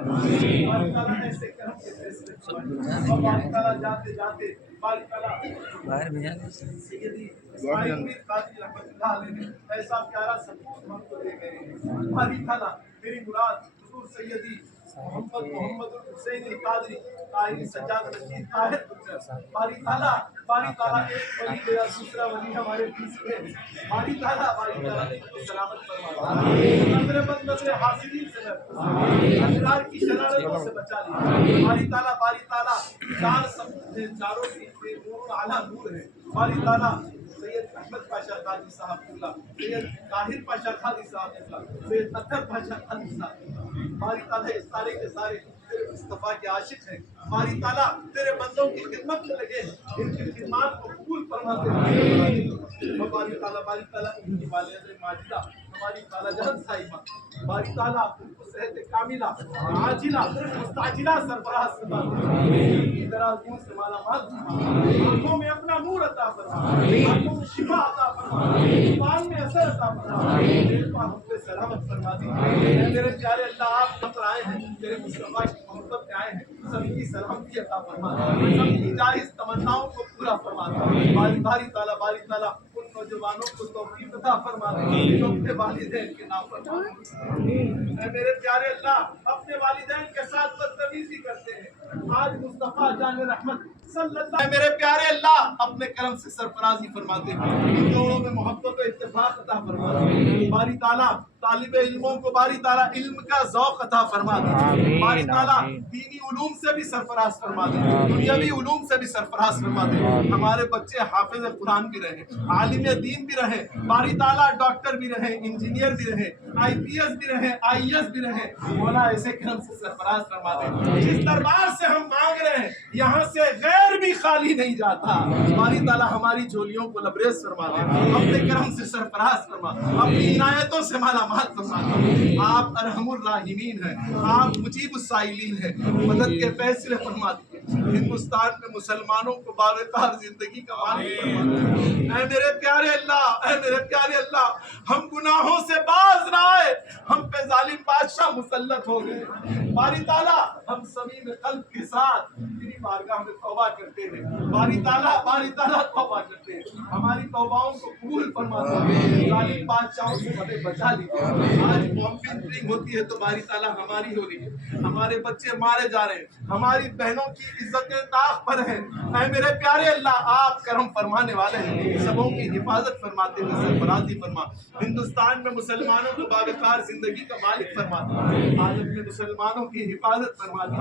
बारी ताला ऐसे करम के फैसले फरमाए। और बारी ताला जाते जाते बारी ताला सैयदी इस्माइल मीर कादरी रहमतुल्लाह अलैह ने ऐसा प्यारा सबूत हमको दे गए हैं। बारी ताला मेरी मुराद हुजूर सैयदी मोहम्मद हुसैन कादरी ताहिरी सज्जाद रशीद ताहिर बारी ताला एक वली गया दूसरा वली हमारे बीच में। बारी ताला इनको सलामत फरमा, नजर बद नजर हासिदीन से अशरार की शरारतों से बचा ले। बारी ताला चार सबूत हैं, चारों की नूर आला नूर है। बारी ताला सैयद अहमद पाशा काजी साहब, सैयद ताहिर पाशा काजी साहब, सैयद अतहर पाशा काजी साहब, बारी ताला ये सारे के सारे तेरे मुस्तफा के आशिक हैं। बारी ताला तेरे बंदों की खिदमत में लगे, इनकी खिदमत को कबूल फरमाते हैं। बारी ताला इनकी वालिदा माजिदा हमारी ताला जहन साहिबा, बारी ताला उनको सेहत कामिला आजिला मुस्ताजिला सरफराज सदा दराज़ों से माला माल, आंखों में अपना नूर अता फरमा, आंखों में शिफा अता फरमा, ईमान में असर अता फरमा, दिल को हम पे सलामत फरमा दीजिए। मेरे प्यारे अल्लाह, आप हम पर आए हैं, तेरे मुस्तफा की मोहब्बत में आए हैं, सबकी सलामती अता फरमा, सबकी जायज़ तमन्नाओं को पूरा फरमा दे। बारी ताला उन नौजवानों को तौफीक अता फरमा दे जो अपने वालिदैन के नाफरमान हैं। मेरे प्यारे अल्लाह, अपने वालिदैन के साथ बदतमीजी करते हैं, आज मुस्तफा जान रहमत सल्लल्लाहु मेरे प्यारे अल्लाह अपने करम से सरफराजी फरमाते हैं। इन दोनों में मोहब्बत और इत्तेफाक अता फरमा दे। बारी ताला तालिब इल्मों को बारी ताला इल्म का ज़ौक़ अता फरमा दे। बारी ताला दीनी उलूम से भी सरफराज फरमा दे, दुनियावी उलूम से भी सरफराज फरमा दे। हमारे बच्चे हाफिज़ कुरान भी रहे, आलिम दीन भी रहे, बारी ताला डॉक्टर भी रहे, इंजीनियर भी रहे, IPS भी रहे, IAS भी रहे। मौला ऐसे करम से सरफराज फरमा दे। जिस दरबार से हम मांग रहे हैं यहाँ से गैर भी खाली नहीं जाता। बारी ताला हमारी झोलियों को लबरेज फरमा दे, अपने करम से सरफराज फरमा, अपनी इनायतों से माला माल फरमा दे। आप अरहमुर राहिमीन हैं, आप मुजीबुस साइलीन हैं, मदद के फैसले फरमा दीजिए। हिंदुस्तान में मुसलमानों को बावकार जिंदगी का मालिक फरमा दे। ऐ मेरे प्यारे अल्लाह, हम गुनाहों से बाज ना आए, हम पे जालिम बादशाह मुसल्लत हो गए। बारी ताला हम सभी में कल्ब के साथ तेरी बारगाह में तौबा करते हैं। बारी ताला तौबा करते हैं, हमारी तौबाओं को कबूल फरमा दे। जालिम बादशाहों से हमें बचा लीजिए। आज बॉम्ब ड्रिंक होती है तो बारी ताला हमारी हो रही है, हमारे बच्चे मारे जा रहे हैं, हमारी बहनों की इज्जतें दाग पर हैं। ऐ मेरे प्यारे अल्लाह, आप करम फरमाने वाले हैं, सबों की हिफाजत फरमाते हैं, सरफराजी फरमा। हिंदुस्तान में मुसलमानों को बावकार जिंदगी का मालिक फरमा दे। आलम में मुसलमानों की हिफाजत फरमा दे,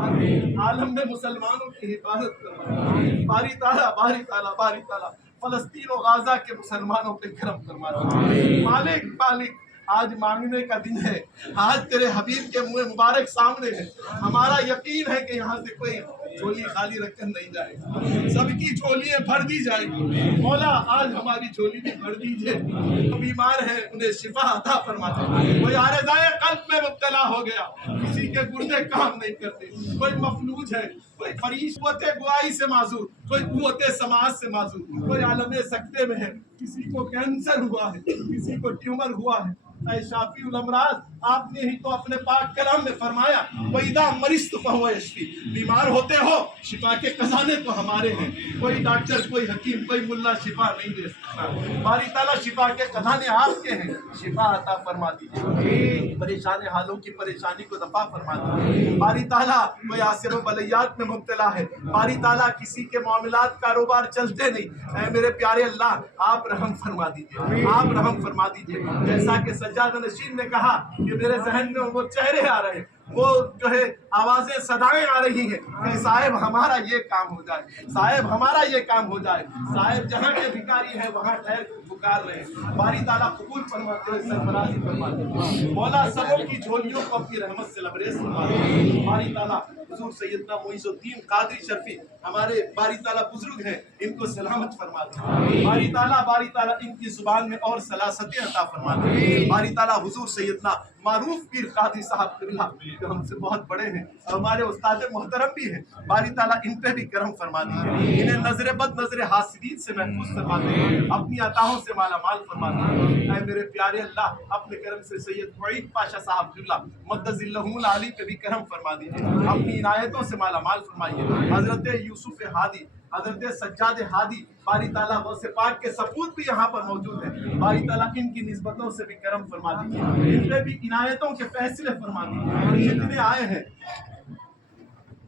आलम में मुसलमानों की हिफाजत फरमा दे। बारी ताला फलस्तीन और गाजा के मुसलमानों पे करम फरमा दे। मालिक आज मांगने का दिन है, आज तेरे हबीब के मुंह मुबारक सामने है। हमारा यकीन है कि यहाँ से कोई झोली खाली रखकर नहीं जाएगी, सबकी झोलियां भर दी जाएगी। मौला आज हमारी झोली भी भर दीजिए। जो बीमार है उन्हें शिफा अता फरमा दे। कोई आरज़ाए कल्ब में मुब्तला हो गया, किसी के गुर्दे काम नहीं करते, कोई मफलूज है, कोई फरीशवते गुआई से माजूर, कोई कुव्वते समाज से माजूर, कोई आलमे सकते में है, किसी को कैंसर हुआ है, किसी को ट्यूमर हुआ है। ऐ शाफी उल अमराज, आपने ही तो अपने पाक कलाम में फरमाया, वइदा मरिज़्तु फहुव यशफी, बीमार होते हो शिफा के खजाने तो हमारे हैं। कोई डॉक्टर, कोई हकीम, कोई मुल्ला शिफा नहीं दे सकता। बारी ताला शिफा के खजाने आपके हैं, शिफा अता फरमा दीजिए। परेशान हालों की परेशानी को दफा फरमा दीजिए। बारी ताला कोई आसिर व बलैयात में मुब्तला है, बारी ताला किसी के मामलात कारोबार चलते नहीं। ऐ मेरे प्यारे अल्लाह, आप रहम फरमा दीजिए, आप रहम फरमा दीजिए। जैसा कि सज्जाद नशीन ने कहा कि मेरे जहन में वो चेहरे आ रहे हैं, वो जो है आवाजें सदाएं आ रही हैं कि साहेब हमारा ये काम हो जाए, साहेब हमारा ये काम हो जाए। साहेब जहाँ के भिखारी है वहाँ ठहर पुकार रहे हैं। बारी ताला कबूल फरमाते हुए सरफराजी फरमाते हैं। मौला सबों की झोलियों को अपनी रहमत से लबरेज फरमाते हैं। बारी ताला हुजूर सैयदना मुइज़ुद्दीन कादरी शर्फी हमारे बारी ताला बुजुर्ग हैं, इनको सलामत फरमाते हैं। बारी ताला इनकी जुबान में और सलासतें अता फरमाते हैं। बारी ताला हुजूर सैयदना मारूफ पीर कादरी साहब किबला जो हमसे बहुत बड़े हैं, हमारे उस्ताद मोहतरम भी हैं, बारी ताला इन पे भी करम फरमा दीजिए, इन्हें नजर बद नजर हासिदीन से महफूज फरमा दीजिए, अपनी अताओं से माला माल फरमा दीजिए। ऐ मेरे प्यारे अल्लाह, अपने करम से सैयद मुईद पाशा साहब किबला मद्दजिल्लहुल आली पे भी करम फरमा दीजिए, अपनी इनायतों से माला माल फरमाइए। हजरत यूसुफ हादी, हजरत सज्जाद हादी, बारी ताला गौसे पाक के सपूत भी यहाँ पर मौजूद है, बारी ताला इनकी निस्बतों से भी करम फरमा दीजिए, इन पे भी इनायतों के फैसले फरमा दीजिए। जितने आए हैं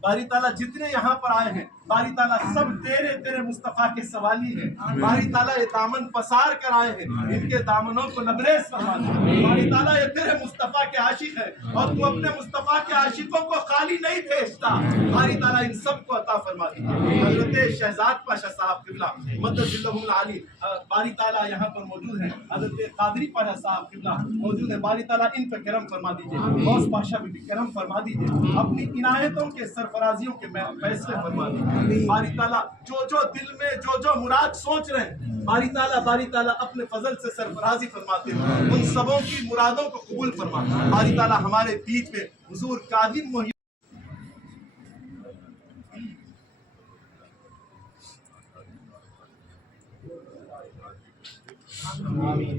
बारी ताला, जितने यहाँ पर आए हैं बारी ताला, सब तेरे मुस्तफा के सवाली हैं। बारी ताला ये दामन पसार कर आए हैं, इनके दामनों को लबरेज फरमा दे। बारी ताला ये तेरे मुस्तफा के आशिक है और तू अपने मुस्तफा के आशिकों को खाली नहीं भेजता। बारी ताला इन सब को अता फरमा दीजिए। हजरत शहजाद पाशा साहब किबला मद्दजिल्लहुल आली बारी ताला यहाँ पर मौजूद है, हजरत कादरी पाशा साहब किबला मौजूद है, बारी ताला इन पर करम फरमा दीजिए। गौस पाशा भी करम फरमा दीजिए, अपनी इनायतों के सरफराजियों के फैसले फरमा दीजिए। बारी ताला जो दिल में जो मुराद सोच रहे हैं, बारी ताला अपने फजल से सरफराजी फरमाते हैं, उन सबों की मुरादों को कबूल फरमा। बारी ताला हमारे बीच में हुजूर कादिम मुही आमीन।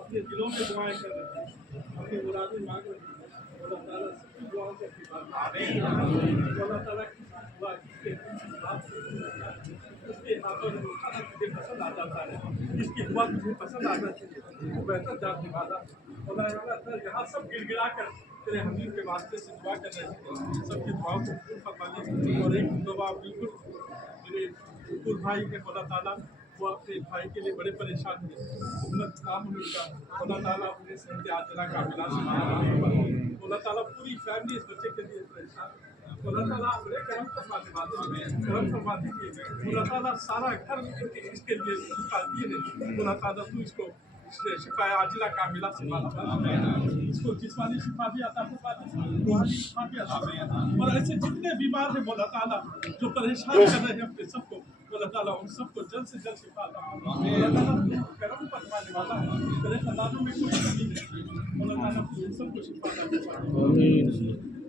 अपने दिलों में दुआएं कर रहे हैं, अपनी मुरादें मांग रहे हैं, अल्लाह ताला सबकी दुआओं को अल्लाह ताला की दुआ उसके हाथों में खाना मुझे पसंद आ जाता है, इसकी दुआ मुझे पसंद आ जाती है, वो बेहतर जात निभाता। अल्लाह यहाँ सब गिड़गिड़ा कर तेरे हबीब के वास्ते से दुआ कर रहे हैं, सबकी दुआओं को पूर्ण फरमा ले। और एक दुआ बिल्कुल मेरे बिल्कुल भाई के अल्लाह ताला वो अपने भाई के लिए बड़े परेशान थे, उम्मत काम उनका अल्लाह ताला उन्हें सेहत आजला का मिला अल्लाह ताला पूरी फैमिली इस बच्चे के लिए परेशान, अल्लाह ताला बड़े करम फरमा दीजिए, अल्लाह ताला सारा घर इसके लिए दिए है, अल्लाह ताला तू इसको शिफा आजिला कामिला से इसको जिस्मानी शिफा भी आता रूहानी शिफा भी आता। और ऐसे जितने बीमार हैं अल्लाह ताला जो परेशान कर रहे हैं अपने सबको, अल्लाह ताला उन सबको जल्द से जल्द शिफा अता अल्लाह ताला करम फरमाने वाला है, तेरे खजानों में कोई कमी नहीं, अल्लाह ताला उन सबको शिफा अता।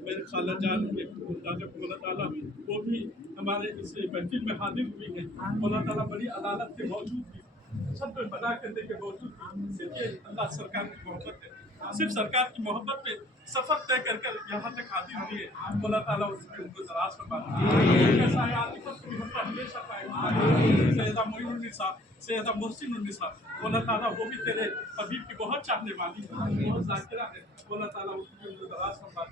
मेरे खाला जान के दादा को अल्लाह ताला वो भी हमारे इस महफिल में हाजिर हुई है, अल्लाह ताला बड़ी अदालत के मौजूद भी सब पे बना करने के बावजूद सिर्फ अल्लाह सरकार की मोहब्बत है, सिर्फ सरकार की मोहब्बत पे सफर तय कर कर यहाँ तक हाजिर हुई है, अल्लाह ताला उसमें उनको दराज फरमा ऐसा है आतिफत की मोहब्बत हमेशा पाएगा। सैयदा मोइनुन्निसा सैयदा मोहसिनुन्निसा अल्लाह ताला वो भी तेरे हबीब की बहुत चाहने वाली है, बहुत जाकिरा है, अल्लाह ताला उसमें उनको दराज फरमा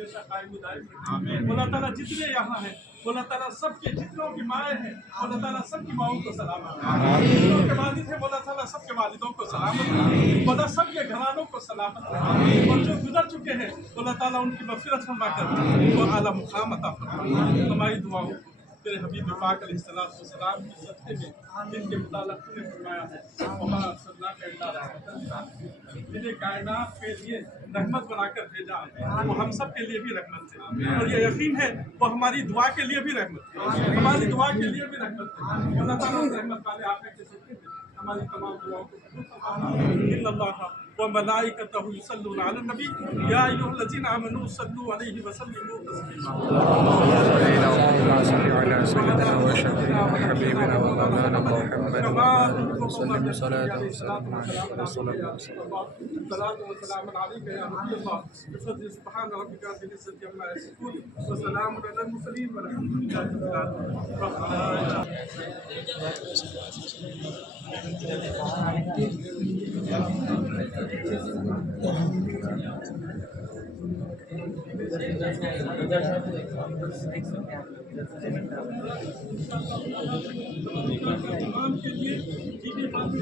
हमेशा कायम दायम रखे। अल्लाह ताला जितने यहाँ हैं अल्लाह ताला सबके जितनों की माएँ हैं अल्लाह ताला सबकी माओं को सलामत रखे, जितनों के वालिद हैं अल्लाह ताला सबके वालिदों को सलामत रखे, अल्लाह सबके घरानों को सलामत रखे, और जो गुजर चुके हैं अल्लाह ताला उनकी मग़फ़िरत फरमा कर वो आला मुक़ाम अता फरमाए। हमारी दुआओं तेरे हबीब पाक अलैहिस्सलाम की सदक़े में जिनके मुताल्लिक़ तूने फरमाया है वमा अर्सलनाका इल्ला रहमतन लिल आलमीन, जिन्हें कायनात के लिए रहमत बनाकर भेजा है वो हम सब के लिए भी रहमत है, और ये यकीन है वो हमारी दुआ के लिए भी रहमत है, हमारी दुआ के लिए भी रहमत है। अल्लाह ताला रहमत वाले आपने के सदक़े में हमारी तमाम दुआओं को कबूल फरमाए। इन्नल्लाह व मलाइकतहु युसल्लूना अलन नबी या अय्युहल्लज़ीना आमनू सल्लू अलैहि व सल्लिमू तस्लीमा। سيدنا وشفيعنا وحبيبنا ومولانا محمد وسلم صلاة وسلام عليه الصلاة والسلام عليك يا نبي الله بفضل سبحان ربك رب العزة عما يصفون وسلام على المرسلين والحمد لله رب तमाम के लिए जीने बातें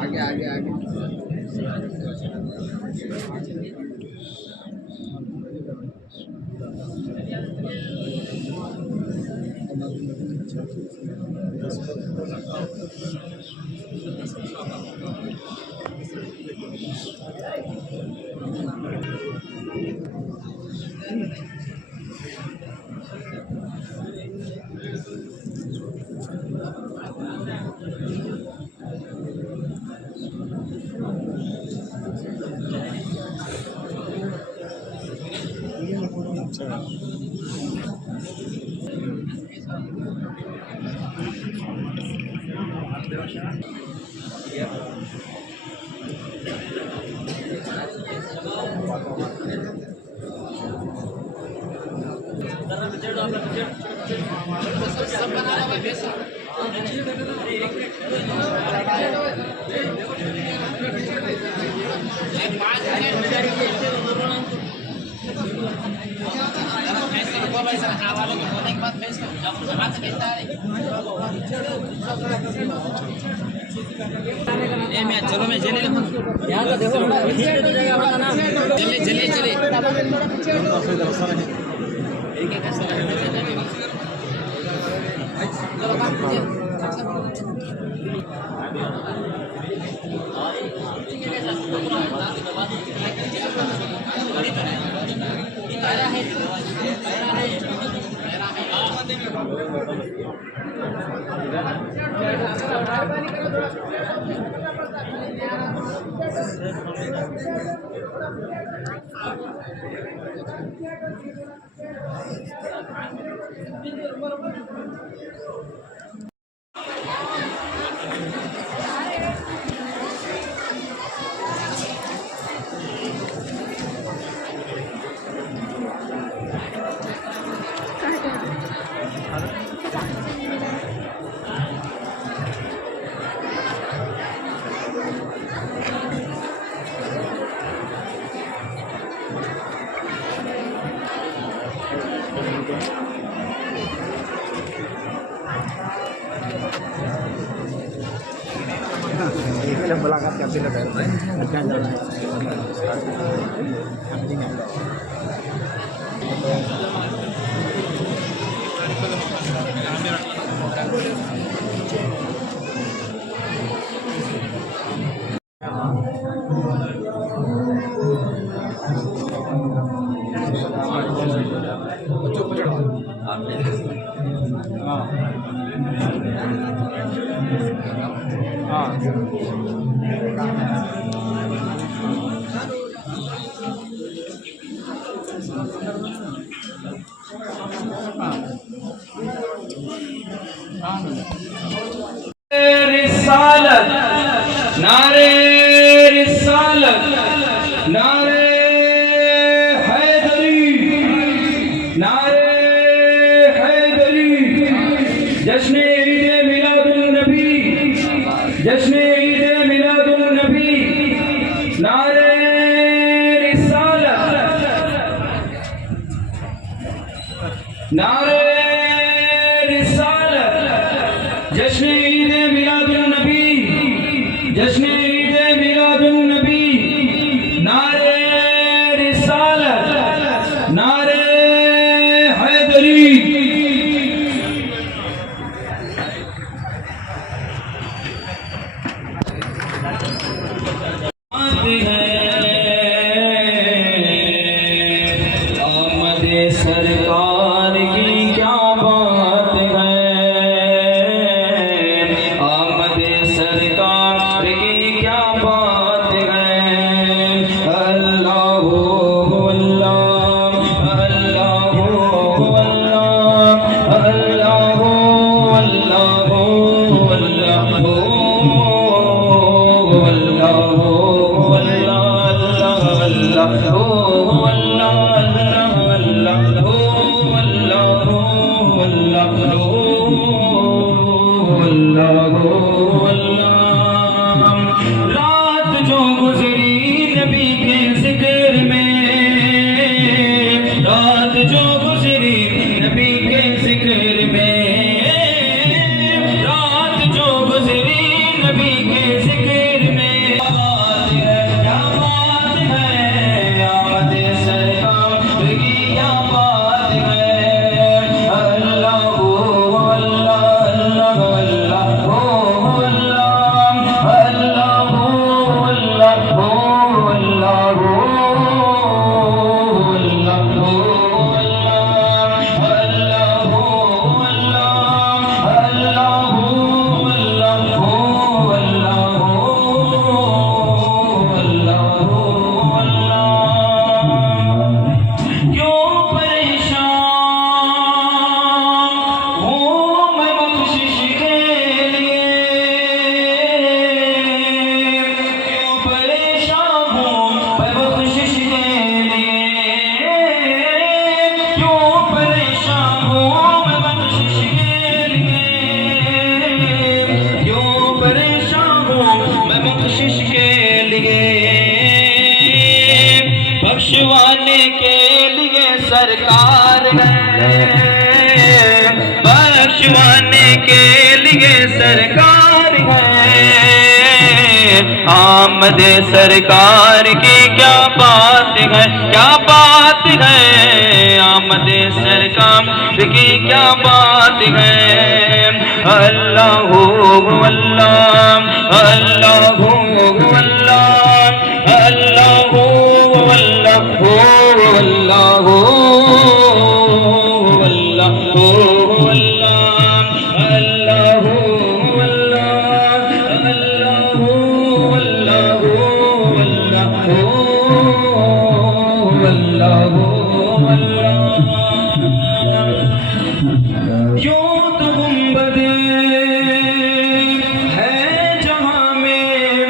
आगे आगे आगे चलो मैं चले यहाँ का देखो चले चले चले एक एक berangkat kapten نعرہ رسالت، جشن عید میلاد النبی، جشن عید میلاد النبی، نعرہ رسالت، نعرہ حیدری۔ آمد سرکار کی کیا بات ہے، آمد سرکار کی کیا بات ہے، اللہ اللہ اللہ اللہ اللہ رات جو گزری نبی کے ذکر میں، رات جو گزری نبی کے ذکر میں، رات جو گزری نبی کے ذکر میں، کیا بات ہے آمد سرکار کی کیا بات ہے، اللہ اللہ اللہ بخشوانے کے لیے سرکار ہے، بخشوانے کے لیے سرکار ہے، آمد سرکار کی کیا بات ہے، کیا بات ہے، آمد سرکار کی کیا بات ہے، اللہ اللہ اللہ اللہ یوں تو گنبد ہے جہاں میں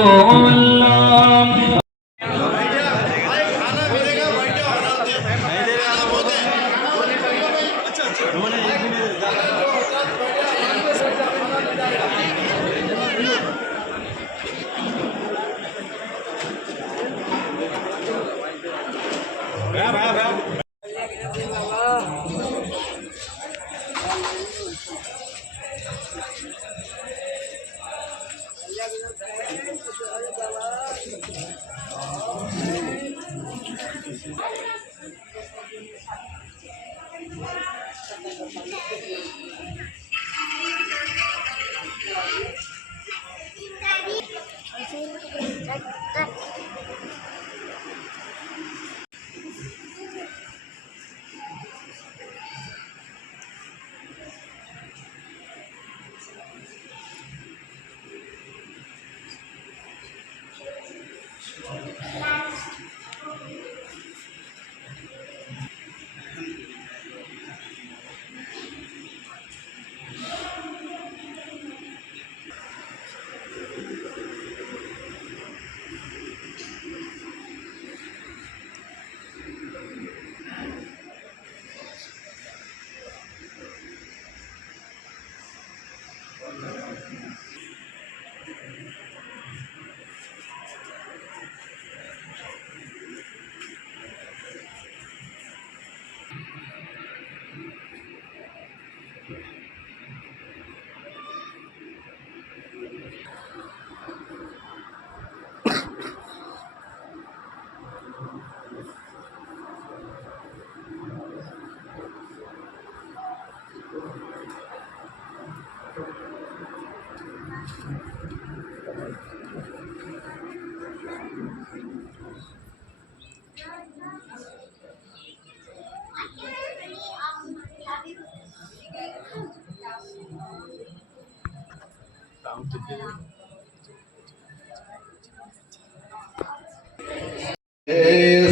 اللہ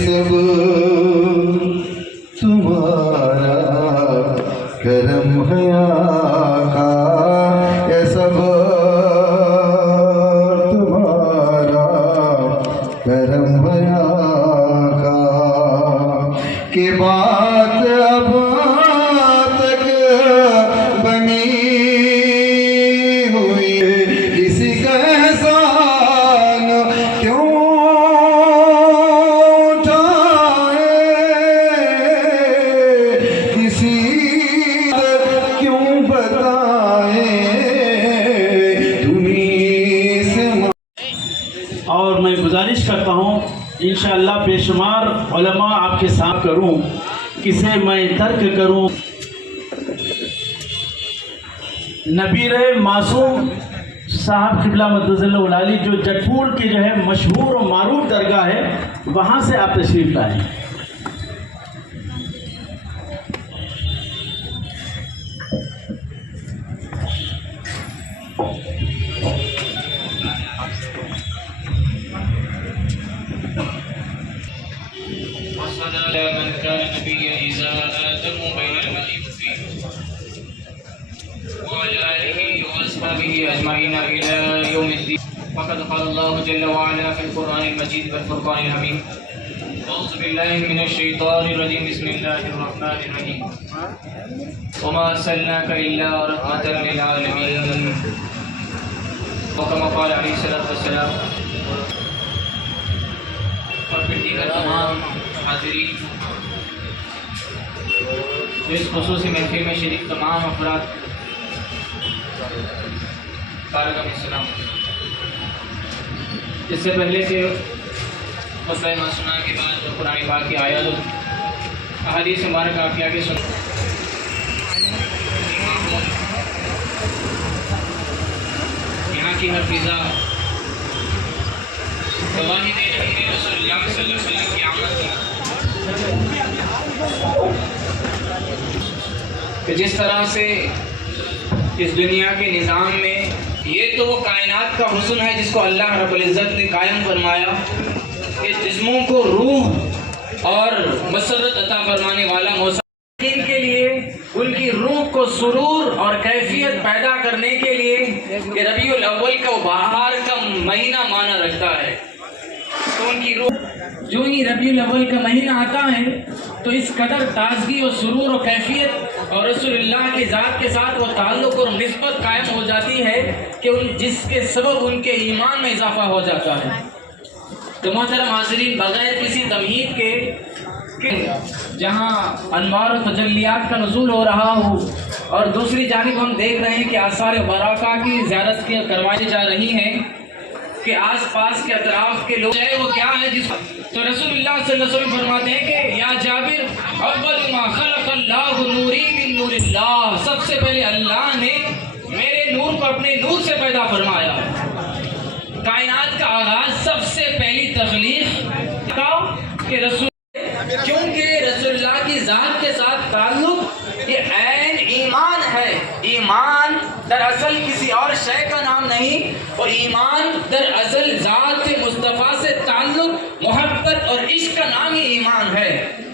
سب تمہارا کرم ہے آقا، یہ سب تمہارا کرم ہے آقا، کہ بات اب تک بنی ہوئی کسی کا احسان کیوں اور میں گزارش کرتا ہوں انشاءاللہ بے شمار علماء آپ کے ساتھ کروں، کسے میں ترک کروں. نبیر معصوم صاحب قبلہ مدد اللہ العالی جو جٹپول کی جو ہے مشہور و معروف درگاہ ہے، وہاں سے آپ تشریف لائیں. من كان نبيا إذا آدم بين الماء والطين وعلى آله وأصحابه أجمعين إلى يوم الدين. وقد قال الله جل وعلا في القرآن المجيد والفرقان الحميد: أعوذ بالله من الشيطان الرجيم، بسم الله الرحمن الرحيم. وما أرسلناك إلا رحمة للعالمين. وكما قال عليه الصلاة والسلام. اور پھر دیگر تمام حاضرین، اس خصوصی محفل میں شریک تمام افراد، وعلیکم السلام. اس سے پہلے کہ خطبہ معصومہ کے بعد جو قرآن پاک کی آیات و احادیث مبارکہ آپ کے آگے سن، یہاں کی ہر فضا گواہی دے رہی ہے رسول اللہ صلی اللہ علیہ وسلم کی آمد کی. جس طرح سے اس دنیا کے نظام میں یہ تو وہ کائنات کا حسن ہے جس کو اللہ رب العزت نے قائم فرمایا کہ جسموں کو روح اور مسرت عطا فرمانے والا موسم کے لیے ان کی روح کو سرور اور کیفیت پیدا کرنے کے لیے کہ ربیع الاول کا بہار کا مہینہ مانا رکھتا ہے، تو ان کی روح جو ہی ربیع الاول کا مہینہ آتا ہے تو اس قدر تازگی اور سرور و کیفیت اور رسول اللہ کی ذات کے ساتھ وہ تعلق اور نسبت قائم ہو جاتی ہے کہ جس کے سبب ان کے ایمان میں اضافہ ہو جاتا ہے۔ تو محترم حاضرین، بغیر کسی تمہید کے جہاں انوار و تجلیات کا نزول ہو رہا ہو اور دوسری جانب ہم دیکھ رہے ہیں کہ آثار برکہ کی زیارت کروائی جا رہی ہیں کہ آس پاس کے اطراف کے لوگ ہے وہ کیا ہے جس تو رسول اللہ صلی اللہ علیہ وسلم فرماتے ہیں کہ یا جابر اول ما خلق اللہ نوری من نور اللہ، سب سے پہلے اللہ نے میرے نور کو اپنے نور سے پیدا فرمایا۔ کائنات کا آغاز سب سے پہلی تخلیق کا کہ رسول، کیونکہ رسول اللہ کی ذات کے ساتھ تعلق یہ عین ایمان ہے۔ ایمان دراصل کسی اور شے کا نام نہیں، اور ایمان دراصل ذات مصطفیٰ سے تعلق، محبت اور عشق کا نام ہی ایمان ہے،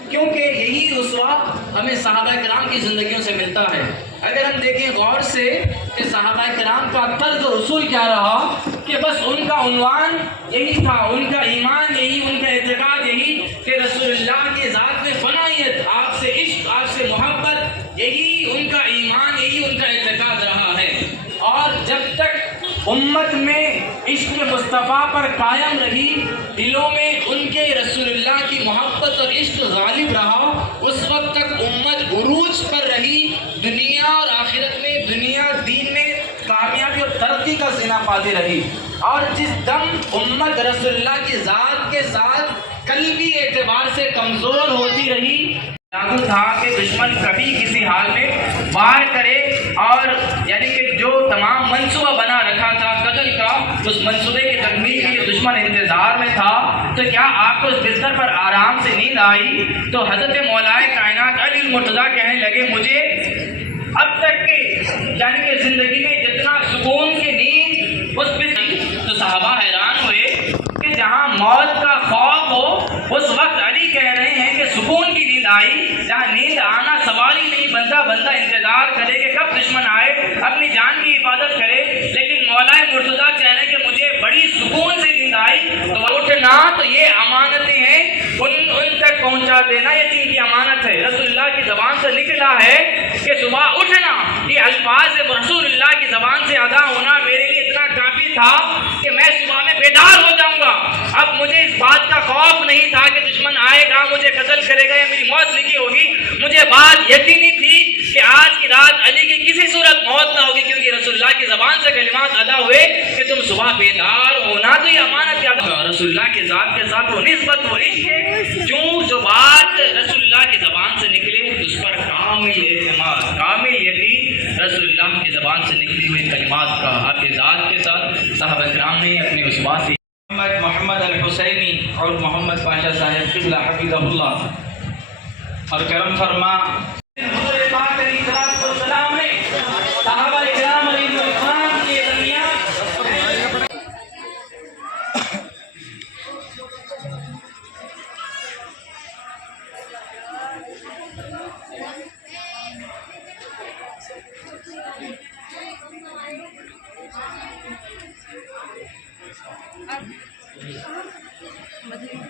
کیونکہ یہی رسوا ہمیں صحابہ کرام کی زندگیوں سے ملتا ہے۔ اگر ہم دیکھیں غور سے کہ صحابہ کرام کا طرز و رسول کیا رہا کہ بس ان کا عنوان یہی تھا، ان کا ایمان یہی، ان کا اعتقاد یہی کہ رسول اللہ کی ذات میں فنائیت، آپ سے عشق، آپ سے محبت، یہی ان کا ایمان، یہی ان کا اعتقاد رہا ہے۔ اور جب تک امت میں عشق مصطفیٰ پر قائم رہی، دلوں میں ان کے رسول اللہ کی محبت اور عشق غالب رہا، اس وقت تک امت عروج پر رہی، دنیا اور آخرت میں، دنیا دین میں کامیابی اور ترقی کا زینہ پاتی رہی۔ اور جس دم امت رسول اللہ کی ذات کے ساتھ قلبی اعتبار سے کمزور ہوتی رہی، لازم تھا کہ دشمن کبھی کسی حال میں وار کرے، اور یعنی کہ جو تمام منصوبہ بنا رکھا تھا قتل کا، اس منصوبے کی تکمیل کے لیے دشمن انتظار میں تھا۔ تو کیا آپ کو اس بستر پر آرام سے نیند آئی؟ تو حضرت مولائے کائنات علی المرتضیٰ کہنے لگے مجھے اب تک کی یعنی کہ زندگی میں جتنا سکون کی نیند اس میں، تو صحابہ حیران ہوئے کہ جہاں موت کا خوف ہو اس وقت علی کہہ رہے ہیں کہ سکون کی نیند آئی، جہاں نیند آنا سوال ہی نہیں، بندہ انتظار کرے کہ کب دشمن آئے، اپنی جان کی حفاظت کرے، لیکن مولائے مرتضیٰ کہہ رہے ہیں کہ مجھے بڑی سکون سے نیند آئی۔ تو اٹھنا تو یہ امانتیں ہیں، ان تک پہنچا دینا یہ دین کی امانت ہے۔ رسول اللہ کی زبان سے نکلا ہے کہ صبح اٹھنا، یہ الفاظ رسول اللہ کی زبان سے ادا ہونا میرے لیے اتنا کافی تھا کہ میں صبح میں بیدار ہو جاؤں گا۔ اب مجھے اس بات کا خوف نہیں تھا کہ دشمن آئے گا، مجھے قتل کرے گا یا میری موت لکھی ہوگی، مجھے بات یقینی تھی کہ آج کی رات علی کی کسی صورت موت نہ ہوگی، کیونکہ رسول اللہ کی زبان سے کلمات ادا ہوئے کہ تم صبح بیدار ہونا، تو یہ امانت یاد رکھو۔ رسول اللہ کے ذات کے ساتھ وہ نسبت، وہ عشق ہے، جو بات رسول اللہ کی زبان سے نکلے اس پر کامل اعتماد، کامل یقین رسول اللہ کی زبان سے نکلی ہوئی کلمات کا۔ آپ کے ذات کے ساتھ صحابہ کرام نے اپنے اسوا سے محمد الحسینی اور محمد پاشا صاحب قبلہ حفظہ اللہ اور کرم فرما حضور پاک علیہ السلام نے صحابہ کرام علیہ السلام کے درمیان مطلب